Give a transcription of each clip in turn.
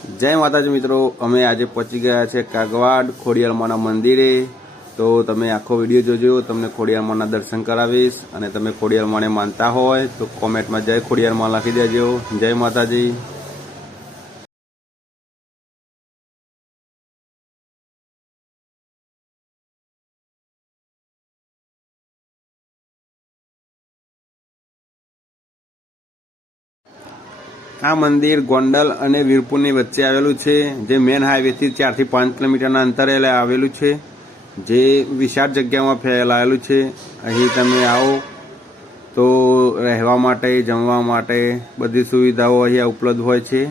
जय माताजी मित्रों, अमे आज पहुंची गया है कागवाड़ खोडियारमाना मंदिरे। तो तमे आखो विडियो जोजो, तमने खोडियारमाना दर्शन करावीश अने तमे खोडियारमाने मानता होय तो कॉमेंट में जय खोडियारमा लखी देजो। जय माताजी। आ मंदिर गोंडल अने वीरपुर वच्चे आवेलू छे, जे मेन हाईवे थी 4 થી 5 किलोमीटर अंतरे आवेलू छे, जे विशाल जग्या में फैलायेलू छे। अहीं तमे आओ तो रहवा माटे, जमवा माटे बधी सुविधाओ अहीं उपलब्ध होय छे।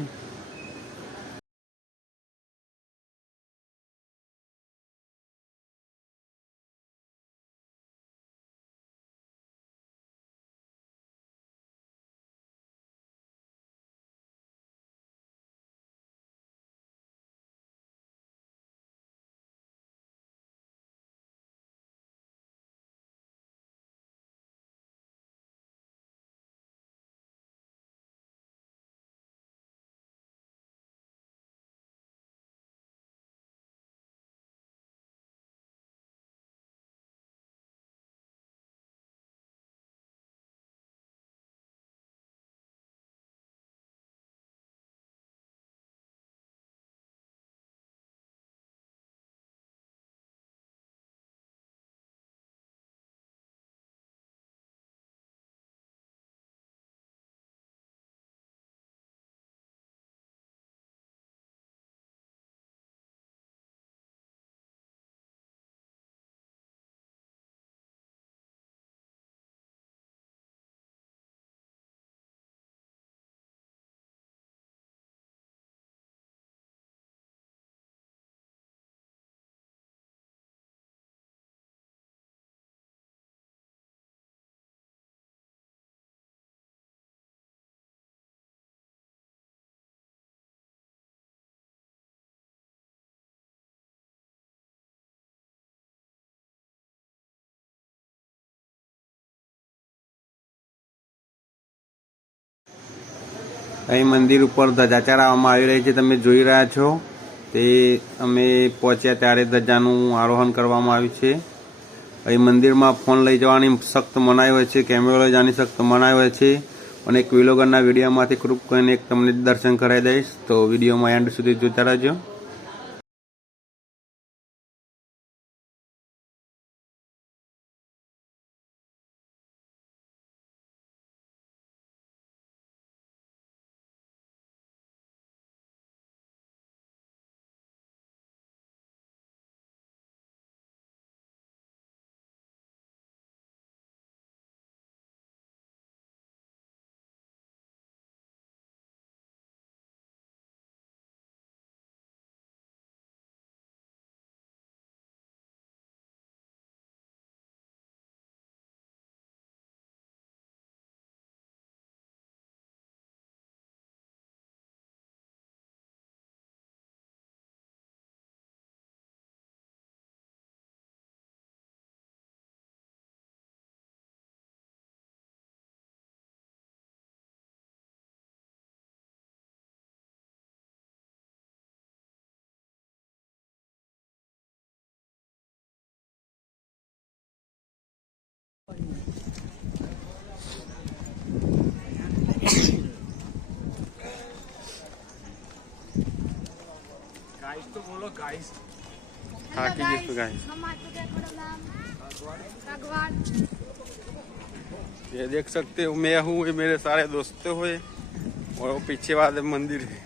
અહીં મંદિર ઉપર ધજા ચડાવવામાં આવી રહી છે, તમે જોઈ રહ્યા છો। તે અમે પહોંચ્યા ત્યારે ધજાનું આરોહણ કરવામાં આવ્યું છે। અહીં મંદિરમાં ફોન લઈ જવાની સખ્ત મનાઈ હોય છે, કેમેરો લઈ જવાની સખ્ત મનાઈ હોય છે। અને એક વિલોગરના વિડીયોમાંથી ગ્રુપ કરીને એક તમને દર્શન કરાવી દઈશ, તો વિડીયોમાં એન્ડ સુધી જોતા રહેજો। गाइस तो बोलो गाइस। हाँ की गाइस, ये देख सकते हो मैं हूँ, ये मेरे सारे दोस्त हुए और वो पीछे वाले मंदिर है।